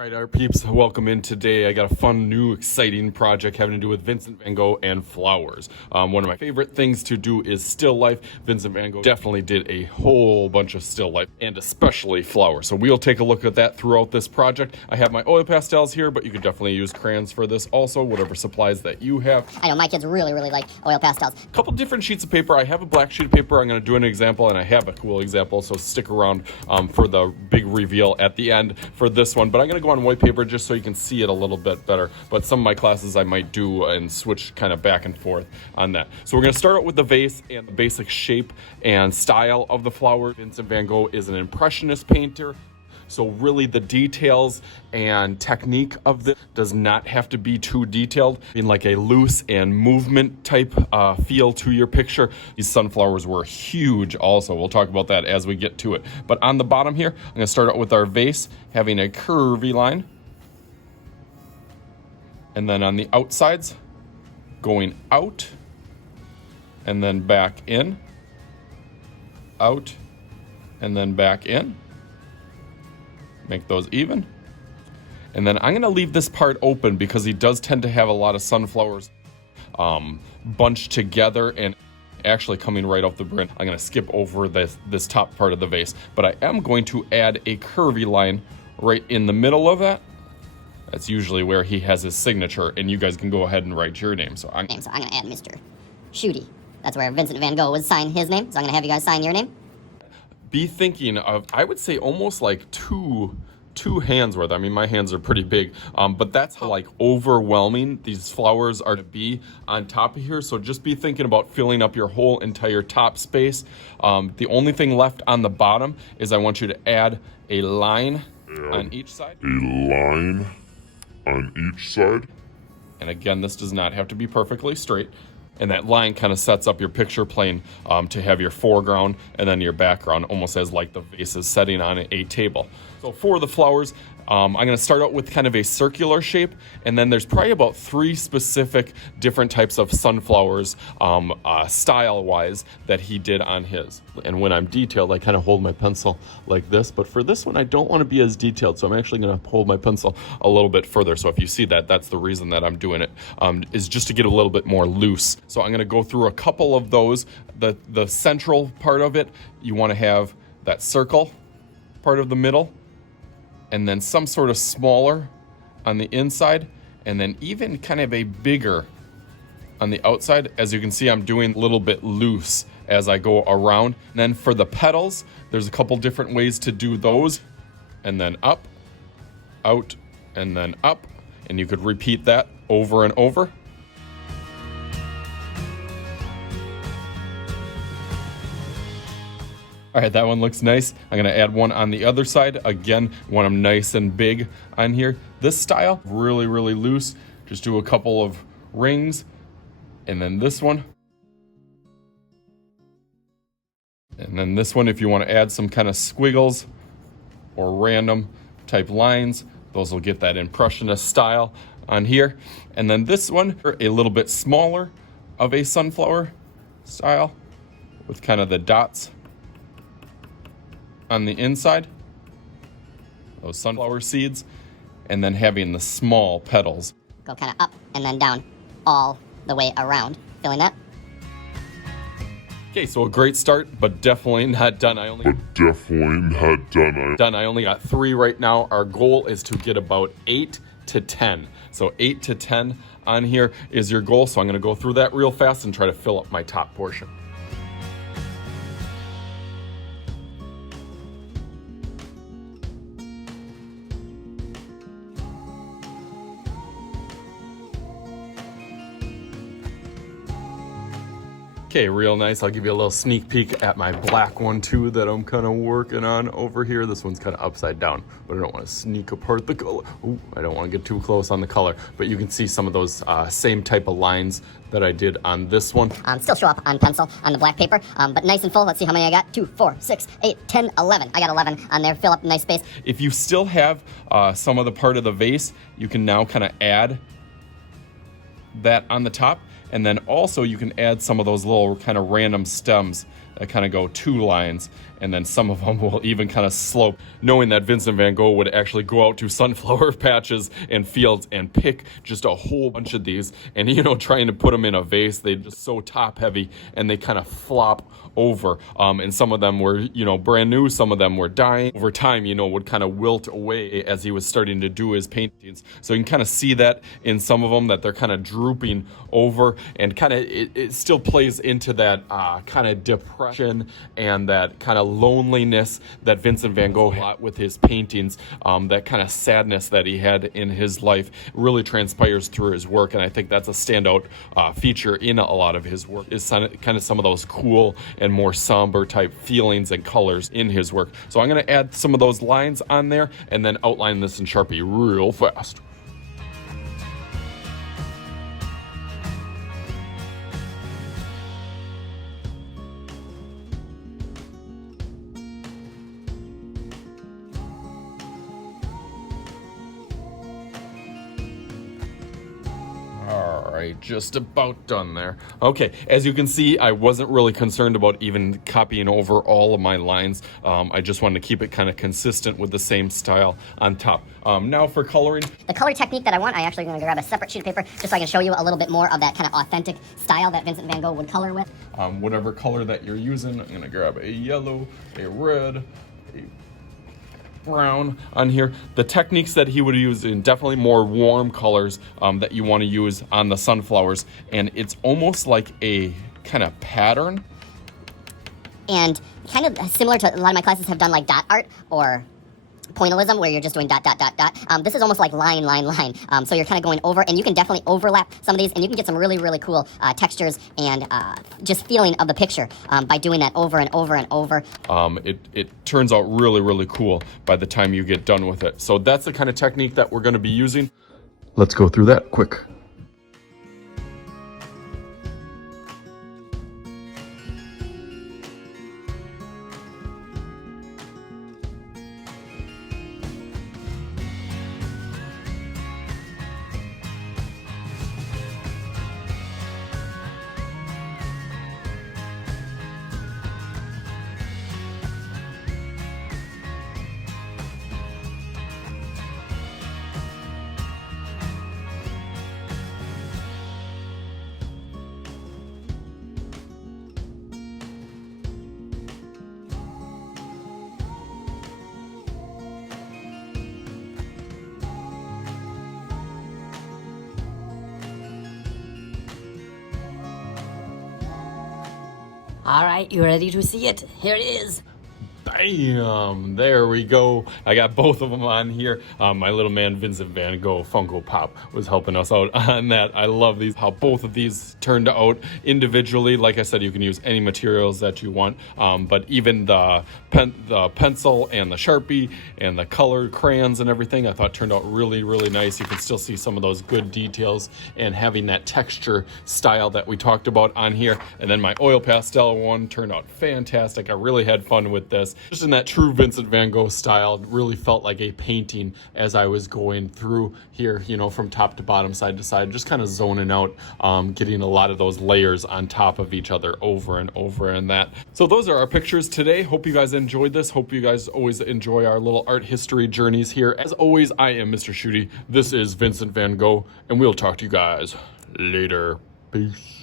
Alright, our peeps, welcome in today. I got a fun, new, exciting project having to do with Vincent van Gogh and flowers. One of my favorite things to do is still life. Vincent van Gogh definitely did a whole bunch of still life, and especially flowers. So we'll take a look at that throughout this project. I have my oil pastels here, but you could definitely use crayons for this also, whatever supplies that you have. I know my kids really like oil pastels. A couple different sheets of paper. I have a black sheet of paper. I'm going to do an example, and I have a cool example, so stick around for the big reveal at the end for this one. But I'm going to go on white paper just so you can see it a little bit better. But some of my classes I might do and switch kind of back and forth on that. So we're going to start out with the vase and the basic shape and style of the flower. Vincent van Gogh is an impressionist painter. So really the details and technique of this does not have to be too detailed. In like a loose and movement type feel to your picture. These sunflowers were huge also. We'll talk about that as we get to it. But on the bottom here, I'm gonna start out with our vase having a curvy line. And then on the outsides, going out and then back in, out and then back in. Make those even. And then I'm going to leave this part open because he does tend to have a lot of sunflowers bunched together and actually coming right off the brim. I'm going to skip over this top part of the vase, but I am going to add a curvy line right in the middle of that. That's usually where he has his signature, and you guys can go ahead and write your name. So I'm going to add Mr. Shooty. That's where Vincent van Gogh would sign his name, so I'm going to have you guys sign your name. Be thinking of, I would say, almost like two hands worth. I mean, my hands are pretty big, but that's how like overwhelming these flowers are to be on top of here. So just be thinking about filling up your whole entire top space. The only thing left on the bottom is I want you to add a line on each side. A line on each side. And again, this does not have to be perfectly straight. And that line kind of sets up your picture plane to have your foreground and then your background almost as like the vase is setting on a table. So for the flowers, I'm going to start out with kind of a circular shape, and then there's probably about 3 specific different types of sunflowers style-wise that he did on his. And when I'm detailed, I kind of hold my pencil like this, but for this one, I don't want to be as detailed, so I'm actually going to hold my pencil a little bit further. So if you see that, that's the reason that I'm doing it, is just to get a little bit more loose. So I'm going to go through a couple of those. The central part of it, you want to have that circle part of the middle, and then some sort of smaller on the inside, and then even kind of a bigger on the outside. As you can see, I'm doing a little bit loose as I go around. And then for the petals, there's a couple different ways to do those. And then up, out, and then up. And you could repeat that over and over. All right, that one looks nice. I'm gonna add one on the other side. Again, want them nice and big on here. This style, really loose. Just do a couple of rings. And then this one. And then this one, if you want to add some kind of squiggles or random type lines, those will get that impressionist style on here. And then this one, a little bit smaller of a sunflower style with kind of the dots on the inside, those sunflower seeds, and then having the small petals. Go kind of up and then down all the way around, filling that. Okay, so a great start, but definitely not done. I only got 3 right now. Our goal is to get about 8 to 10. So 8 to 10 on here is your goal. So I'm gonna go through that real fast and try to fill up my top portion. Okay, real nice. I'll give you a little sneak peek at my black one too that I'm kind of working on over here. This one's kind of upside down, but I don't want to sneak apart the color. Ooh, I don't want to get too close on the color, but you can see some of those same type of lines that I did on this one. Still show up on pencil on the black paper, but nice and full. Let's see how many I got. 2, 4, 6, 8, 10, 11. I got 11 on there. Fill up nice space. If you still have some of the part of the vase, you can now kind of add that on the top. And then also you can add some of those little kind of random stems that kind of go 2 lines and then some of them will even kind of slope, knowing that Vincent van Gogh would actually go out to sunflower patches and fields and pick just a whole bunch of these, and trying to put them in a vase, they just so top heavy and they kind of flop over, and some of them were brand new, some of them were dying over time, would kind of wilt away as he was starting to do his paintings. So you can kind of see that in some of them, that they're kind of drooping over, and kind of it still plays into that kind of depression and that kind of loneliness that Vincent van Gogh had with his paintings. That kind of sadness that he had in his life really transpires through his work, and I think that's a standout feature in a lot of his work, is kind of some of those cool and more somber type feelings and colors in his work. So I'm going to add some of those lines on there and then outline this in Sharpie real fast. All right, just about done there. Okay, as you can see, I wasn't really concerned about even copying over all of my lines. I just wanted to keep it kind of consistent with the same style on top. Now for coloring. The color technique that I want, I actually going to grab a separate sheet of paper just so I can show you a little bit more of that kind of authentic style that Vincent van Gogh would color with. Whatever color that you're using, I'm going to grab a yellow, a red, a brown on here. The techniques that he would use in definitely more warm colors that you want to use on the sunflowers, and it's almost like a kind of pattern. And kind of similar to a lot of my classes have done, like dot art or pointillism, where you're just doing dot, dot, dot, dot. This is almost like line, line, line. So you're kind of going over, and you can definitely overlap some of these, and you can get some really, really cool textures and just feeling of the picture by doing that over and over and over. It turns out really, really cool by the time you get done with it. So that's the kind of technique that we're going to be using. Let's go through that quick. All right, you ready to see it? Here it is. Bam! There we go. I got both of them on here. My little man Vincent van Gogh Funko Pop was helping us out on that. I love these, how both of these turned out individually. Like I said, you can use any materials that you want, but even the pencil and the Sharpie and the colored crayons and everything, I thought turned out really, really nice. You can still see some of those good details and having that texture style that we talked about on here. And then my oil pastel one turned out fantastic. I really had fun with this. Just in that true Vincent van Gogh style, it really felt like a painting as I was going through here, from top to bottom, side to side, just kind of zoning out, getting a lot of those layers on top of each other over and over and that. So those are our pictures today. Hope you guys enjoyed this. Hope you guys always enjoy our little art history journeys here. As always, I am Mr. Shooty. This is Vincent van Gogh, and we'll talk to you guys later. Peace.